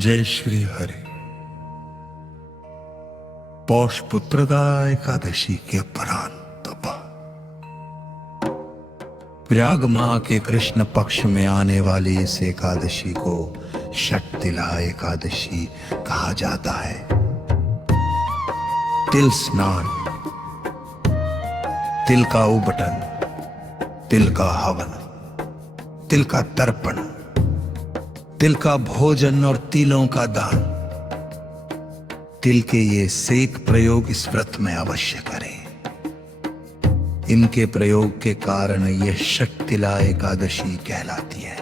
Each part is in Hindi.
जय श्री हरि। पौष पुत्रदा एकादशी के परांत प्रयाग माह के कृष्ण पक्ष में आने वाली इस एकादशी को षटतिला एकादशी कहा जाता है। तिल स्नान, तिल का उबटन, तिल का हवन, तिल का तर्पण, तिल का भोजन और तिलों का दान। तिल के ये सेक प्रयोग इस व्रत में अवश्य करें। इनके प्रयोग के कारण यह षटतिला एकादशी कहलाती है।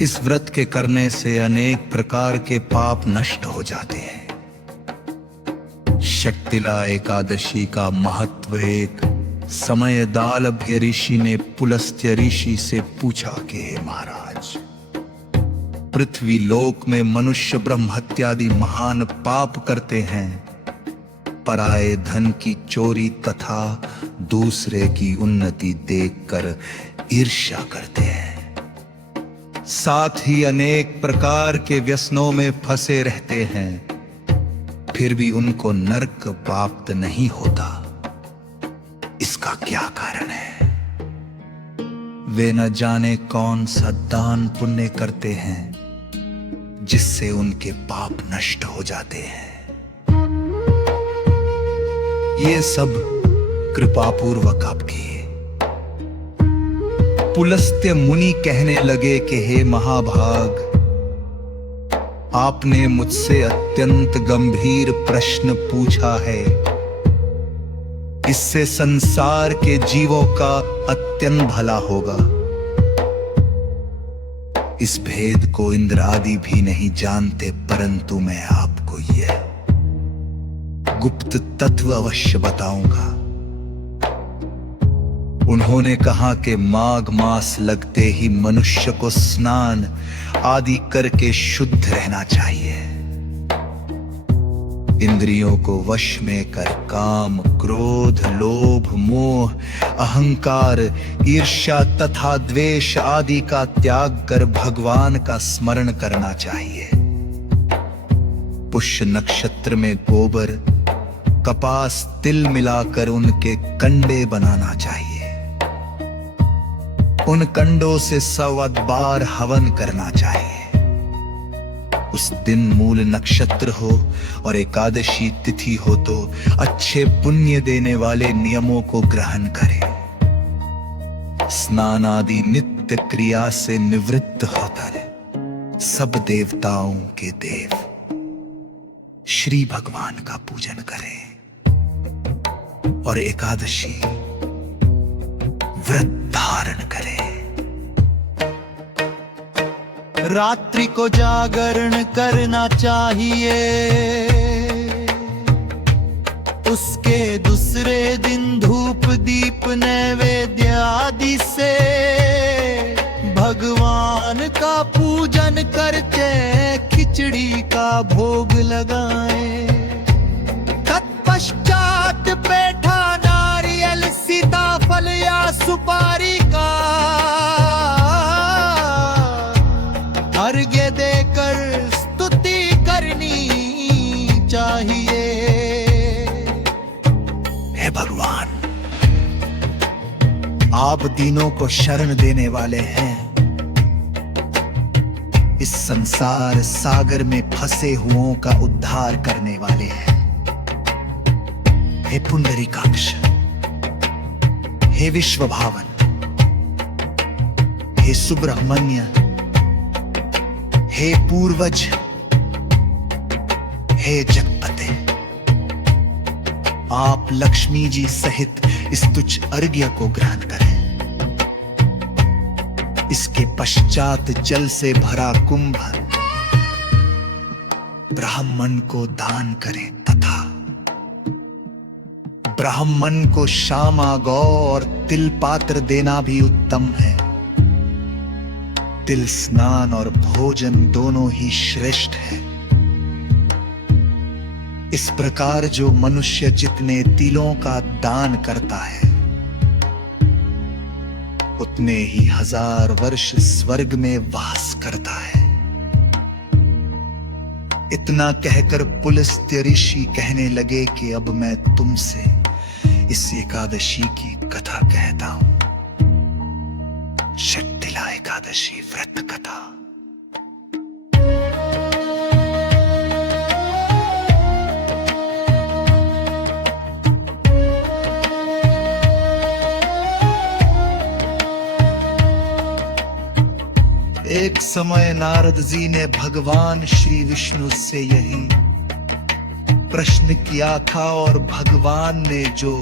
इस व्रत के करने से अनेक प्रकार के पाप नष्ट हो जाते हैं। षटतिला एकादशी का महत्व एक समय दालभ्य ऋषि ने पुलस्त्य ऋषि से पूछा कि हे महाराज, पृथ्वी लोक में मनुष्य ब्रह्म हत्यादि महान पाप करते हैं, पराये धन की चोरी तथा दूसरे की उन्नति देखकर ईर्ष्या करते हैं, साथ ही अनेक प्रकार के व्यसनों में फंसे रहते हैं, फिर भी उनको नरक प्राप्त नहीं होता। इसका क्या कारण है? वे न जाने कौन सा दान पुण्य करते हैं जिससे उनके पाप नष्ट हो जाते हैं। ये सब कृपापूर्वक आप किए। पुलस्त्य मुनि कहने लगे कि हे महाभाग, आपने मुझसे अत्यंत गंभीर प्रश्न पूछा है। इससे संसार के जीवों का अत्यंत भला होगा। इस भेद को इंद्र आदि भी नहीं जानते, परंतु मैं आपको यह गुप्त तत्व अवश्य बताऊंगा। उन्होंने कहा कि माघ मास लगते ही मनुष्य को स्नान आदि करके शुद्ध रहना चाहिए। इंद्रियों को वश में कर काम, क्रोध, लोभ, मोह, अहंकार, ईर्ष्या तथा द्वेष आदि का त्याग कर भगवान का स्मरण करना चाहिए। पुष्य नक्षत्र में गोबर, कपास, तिल मिलाकर उनके कंडे बनाना चाहिए। उन कंडों से 100 बार हवन करना चाहिए। उस दिन मूल नक्षत्र हो और एकादशी तिथि हो तो अच्छे पुण्य देने वाले नियमों को ग्रहण करें। स्नान आदि नित्य क्रिया से निवृत्त होकर सब देवताओं के देव श्री भगवान का पूजन करें और एकादशी व्रत धारण करें। रात्रि को जागरण करना चाहिए। उसके दूसरे दिन धूप दीप नैवेद्य आदि से भगवान का पूजन करके खिचड़ी का भोग लगाएं। तत्पश्चात पेठा, नारियल, सीताफल या सुपारी का अर्घ्य देकर स्तुति करनी चाहिए। हे भगवान, आप दीनों को शरण देने वाले हैं। इस संसार सागर में फंसे हुओं का उद्धार करने वाले हैं। हे पुंडरीकाक्ष, हे विश्वभावन, हे सुब्रह्मण्य, हे पूर्वज, हे जगपते, आप लक्ष्मी जी सहित इस तुच्छ अर्घ्य को ग्रहण करें। इसके पश्चात जल से भरा कुंभ ब्राह्मण को दान करें तथा ब्राह्मण को शामा, गौ और तिल पात्र देना भी उत्तम है। तिल स्नान और भोजन दोनों ही श्रेष्ठ है। इस प्रकार जो मनुष्य जितने तिलों का दान करता है, उतने ही 1000 वर्ष स्वर्ग में वास करता है। इतना कहकर पुलस्त्य ऋषि कहने लगे कि अब मैं तुमसे इस एकादशी की कथा कहता हूं। शक्तिला एकादशी व्रत कथा। एक समय नारद जी ने भगवान श्री विष्णु से यही प्रश्न किया था और भगवान ने जो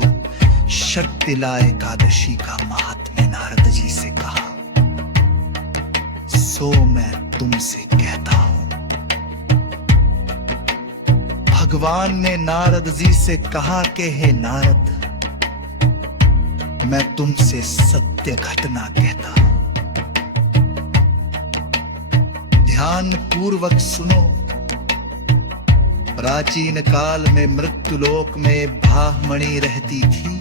शक्तिला एकादशी का महात्म्य नारद जी से कहा, सो मैं तुमसे कहता हूं। भगवान ने नारद जी से कहा कि हे नारद, मैं तुमसे सत्य घटना कहता हूं, ध्यान पूर्वक सुनो। प्राचीन काल में मृत्युलोक में ब्राह्मणी रहती थी।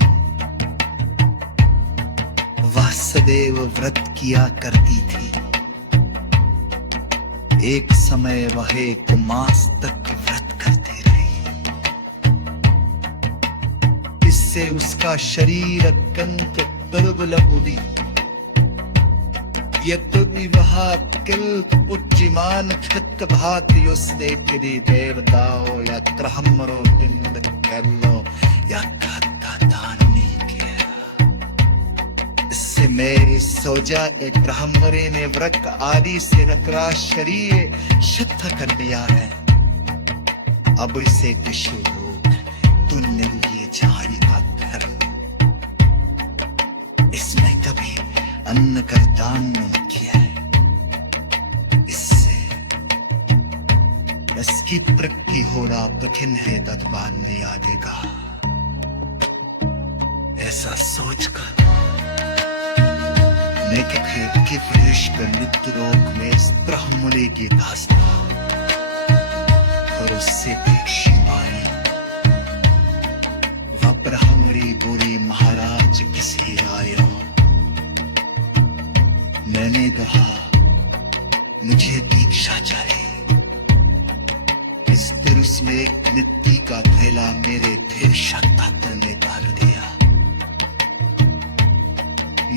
वह सदैव व्रत किया करती थी। एक समय वह 1 मास तक व्रत करती रही। इससे उसका शरीर अत्यंत दुर्बल उदी। यद्यपि वह उच्चमान छत भाती उसने किसी देवताओं या ब्राह्मणों पिंड कर्मों या दान नहीं किया। इससे मेरी सोचा एक ब्राह्मणी ने व्रत आदि से रकरा शरीर शुद्ध कर लिया है। अब इसे किसी लोग तुमने ये झाड़ी का धर्म, इसमें कभी अन्न का दान नहीं किया है। इसकी प्रकृति होना कठिन है, भगवान ने आगे कहा। ऐसा सोचकर लेखक है कि मृत्यु रोग में इस ब्राह्मणी की दास्ता और उससे दीक्षा पाई। वह ब्राह्मणी बोली, महाराज किसी आए हो। मैंने कहा मुझे दीक्षा चाहिए। इस तिरुस में एक मिट्टी का थैला मेरे भेषा पात्र ने डाल दिया।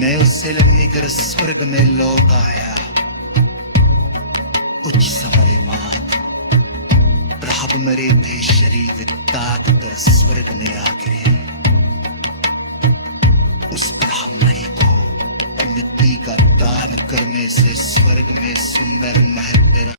मैं उससे लेकर स्वर्ग में लौट आया। कुछ समय बाद ब्राह्मणी थे शरीर ताक कर स्वर्ग में आ गए। उस ब्राह्मणी को मिट्टी का दान करने से स्वर्ग में सुंदर महल